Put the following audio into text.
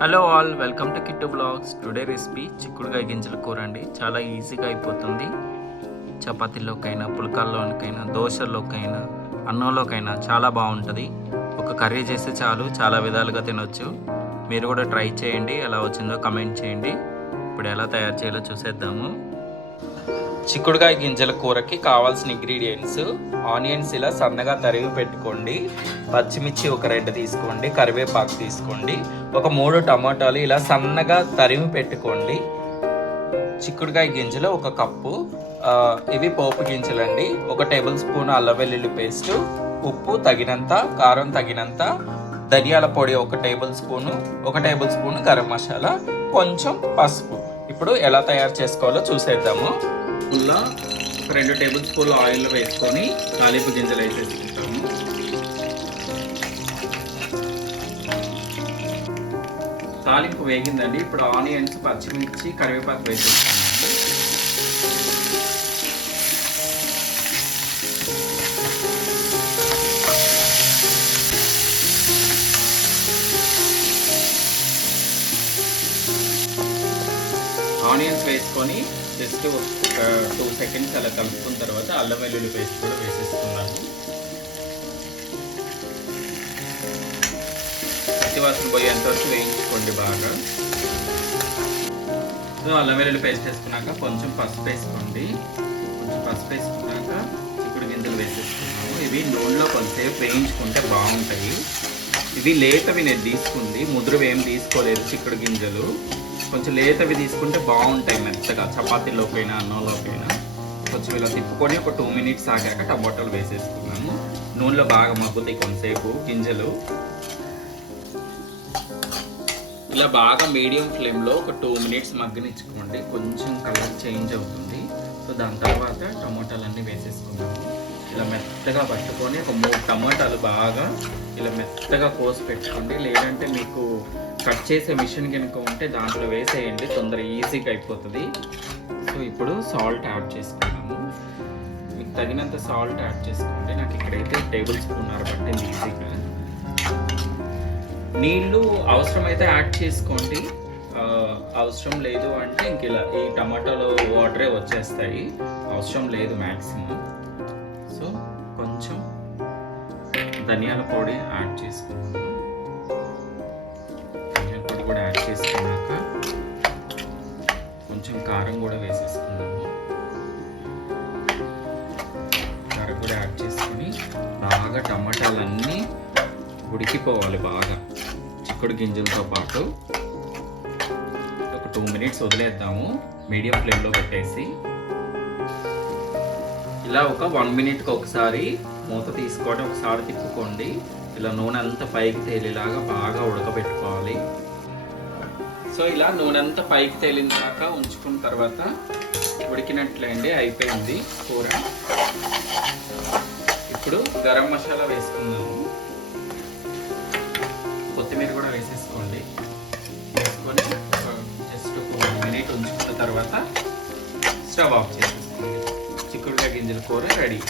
Hello all, welcome to Kittu blogs. Today recipe చిక్కుడుకాయ గింజల కూర అండి. చాలా ఈజీగా అయిపోతుంది. చపాతీలోకైనా, పుల్కాల్లోకైనా, దోశల్లోకైనా, అన్నంలోకైనా చాలా బాగుంటుంది. ఒక కర్రీ చేస్తే చాలు, చాలా విధాలుగా తినొచ్చు. మీరు కూడా ట్రై చేయండి. ఎలా వచ్చిందో కమెంట్ చేయండి. ఇప్పుడు ఎలా తయారు చేయాలో చూసేద్దాము. చిక్కుడుకాయ గింజల కూరకి కావాల్సిన ఇంగ్రీడియంట్స్: ఆనియన్స్ ఇలా సన్నగా తరిగి పెట్టుకోండి, పచ్చిమిర్చి ఒక 2 తీసుకోండి, కరివేపాకు తీసుకోండి, ఒక 3 టమాటాలు ఇలా సన్నగా తరిగి పెట్టుకోండి, చిక్కుడుకాయ గింజలు 1 కప్పు, ఇవి పోపు గింజలండి, 1 టేబుల్ స్పూన్ అల్లం వెల్లుల్లి పేస్టు, ఉప్పు తగినంత, కారం తగినంత, ధనియాల పొడి 1 table spoon, 1 table spoon garam masala, కొంచెం పసుపు. ఇప్పుడు ఎలా తయారు చేసుకోవాలో చూసేద్దాము. పుల్ల 2 టేబుల్ స్పూన్లు ఆయిల్ వేసుకొని తాలింపు గింజలు వేసేసుకుంటాము. తాలింపు వేగిందండి. ఇప్పుడు ఆనియన్స్, పచ్చిమిర్చి, కరివేపాకు వేసేసుకున్నాము. ఆనియన్స్ వేసుకొని జస్ట్ 2 సెకండ్స్ అలా కలుపుకున్న తర్వాత అల్లం వెల్లుల్లి పేస్ట్ కూడా వేసేసుకున్నాము. పచ్చివాసన పోయేంత వరకు వేయించుకోండి బాగా. అల్లం వెల్లుల్లి పేస్ట్ వేసుకున్నాక కొంచెం పసుపు వేసుకోండి. కొంచెం పసుపు వేసుకున్నాక చిక్కుడు గింజలు వేసేసుకున్నాము. ఇవి నూనెలో కొంచెంసేపు వేయించుకుంటే బాగుంటాయి. ఇవి లేతవి నేను తీసుకుంది, ముదురువి ఏం తీసుకోలేదు. చిక్కుడు గింజలు కొంచెం లేతవి తీసుకుంటే బాగుంటాయి, మెత్తగా చపాతీలోకైనా అన్నంలోకైనా. కొంచెం ఇలా తిప్పుకొని ఒక 2 మినిట్స్ ఆగాక టమాటాలు వేసేసుకున్నాము. నూనెలో బాగా మగ్గుతాయి కొంతసేపు గింజలు. ఇలా బాగా మీడియం ఫ్లేమ్లో ఒక 2 మినిట్స్ మగ్గనిచ్చుకోండి. కొంచెం కలర్ చేంజ్ అవుతుంది. సో దాని తర్వాత టమాటాలన్నీ వేసేసుకున్నాము. ఇలా మెత్తగా పట్టుకొని ఒక 3 టమాటాలు బాగా ఇలా మెత్తగా కోసి పెట్టుకోండి. లేదంటే మీకు కట్ చేసే మిషన్ కనుక ఉంటే దాంట్లో వేసేయండి, తొందరగా ఈజీగా అయిపోతుంది. సో ఇప్పుడు సాల్ట్ యాడ్ చేసుకున్నాము. మీకు తగినంత సాల్ట్ యాడ్ చేసుకోండి. నాకు ఇక్కడైతే టేబుల్ స్పూన్నర పట్టింది ఈజీగా. నీళ్ళు అవసరమైతే యాడ్ చేసుకోండి, అవసరం లేదు అంటే ఇంక ఇలా ఈ టమాటాలు వాటరే వచ్చేస్తాయి. అవసరం లేదు మ్యాక్సిమం. సో కొంచెం ధనియాల పొడి యాడ్ చేసుకున్నాము. ధనియాల పొడి కూడా యాడ్ చేసుకున్నాక కొంచెం కారం కూడా వేసేసుకున్నాము. కారం కూడా యాడ్ చేసుకుని బాగా టమాటాలన్నీ ఉడికిపోవాలి బాగా చిక్కుడు గింజలతో పాటు. ఒక 2 మినిట్స్ వదిలేద్దాము మీడియం ఫ్లేమ్లో పెట్టేసి. ఇలా ఒక 1 మినిట్కి ఒకసారి మూత తీసుకొని ఒకసారి తిప్పుకోండి. ఇలా నూనె అంతా పైకి తేలేలాగా బాగా ఉడకబెట్టుకోవాలి. సో ఇలా నూనె అంతా పైకి తేలిన దాకా ఉంచుకున్న తర్వాత ఉడికినట్లయింది, అయిపోయింది కూర. ఇప్పుడు గరం మసాలా వేసుకుందాము. కొత్తిమీర కూడా వేసేసుకోండి. వేసుకొని జస్ట్ ఒక 1 మినిట్ ఉంచుకున్న తర్వాత స్టవ్ ఆఫ్ చేసేసుకోండి. చిక్కుడుకాయ గింజల కూర రెడీ.